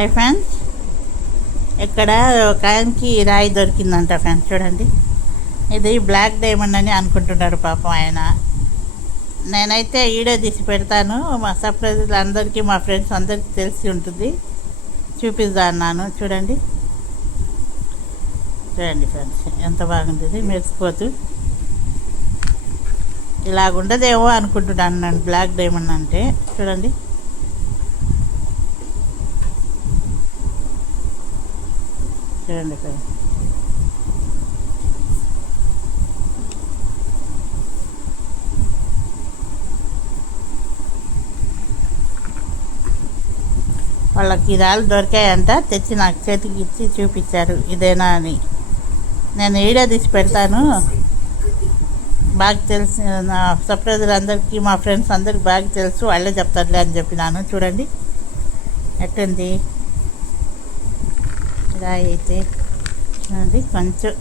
Hi friends, ఇక్కడ ఒక ఆయనకి రాయి దొరికిందంట ఫ్రెండ్స్. చూడండి, ఇది బ్లాక్ డైమండ్ అని అనుకుంటున్నారు పాపం ఆయన. నేనైతే వీడియో తీసి పెడతాను, మా సర్ప్రైజ్ అందరికీ, మా ఫ్రెండ్స్ అందరికీ తెలిసి ఉంటుంది, చూపిద్దా అన్నాను. చూడండి చూడండి ఫ్రెండ్స్, ఎంత బాగుంది ఇది, మెరిసిపోతూ. ఇలాగుండదేమో అనుకుంటున్నాను నేను బ్లాక్ డైమండ్ అంటే. చూడండి, చూడండి ఫ్రెండ్స్. వాళ్ళకి రాళ్ళు దొరికాయంట, తెచ్చి నాకు చేతికి ఇచ్చి చూపించారు ఇదేనా అని. నేను వీడియో తీసి పెడతాను, బాగా తెలిసి నా సర్ప్రైజర్ అందరికీ, మా ఫ్రెండ్స్ అందరికి బాగా తెలుసు, వాళ్ళే చెప్తారులే అని చెప్పినాను. చూడండి ఎట్టుంది రాయి అయితే. చూడండి కొంచెం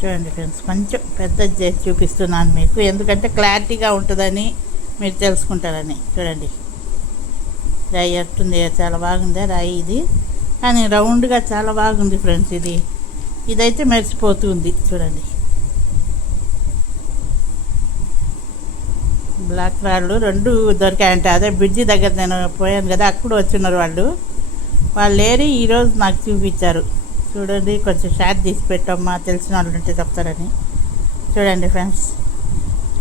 చూడండి ఫ్రెండ్స్, కొంచెం పెద్దది చేసి చూపిస్తున్నాను మీకు, ఎందుకంటే క్లారిటీగా ఉంటుందని మీరు తెలుసుకుంటారని. చూడండి రాయి ఎట్టుంది, చాలా బాగుంది రాయి ఇది, కానీ రౌండ్గా చాలా బాగుంది ఫ్రెండ్స్. ఇదైతే మెరిసిపోతుంది. చూడండి, బ్లాక్ రాళ్ళు 2 దొరికాయంట. అదే బ్రిడ్జి దగ్గర నేను పోయాను కదా, అక్కడ వచ్చిన్నారు వాళ్ళు ఏరి ఈరోజు నాకు చూపించారు. చూడండి, కొంచెం షార్ట్ తీసి పెట్టమ్మా, తెలిసిన వాళ్ళు ఉంటే చెప్తారని. చూడండి ఫ్రెండ్స్,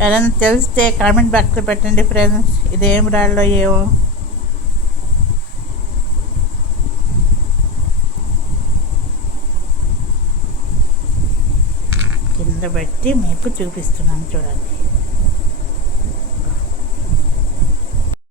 ఏదైనా తెలిస్తే కామెంట్ బాక్స్లో పెట్టండి ఫ్రెండ్స్, ఇదేం రాళ్ళో ఏమో. కింద పెట్టి మీకు చూపిస్తున్నాను చూడండి.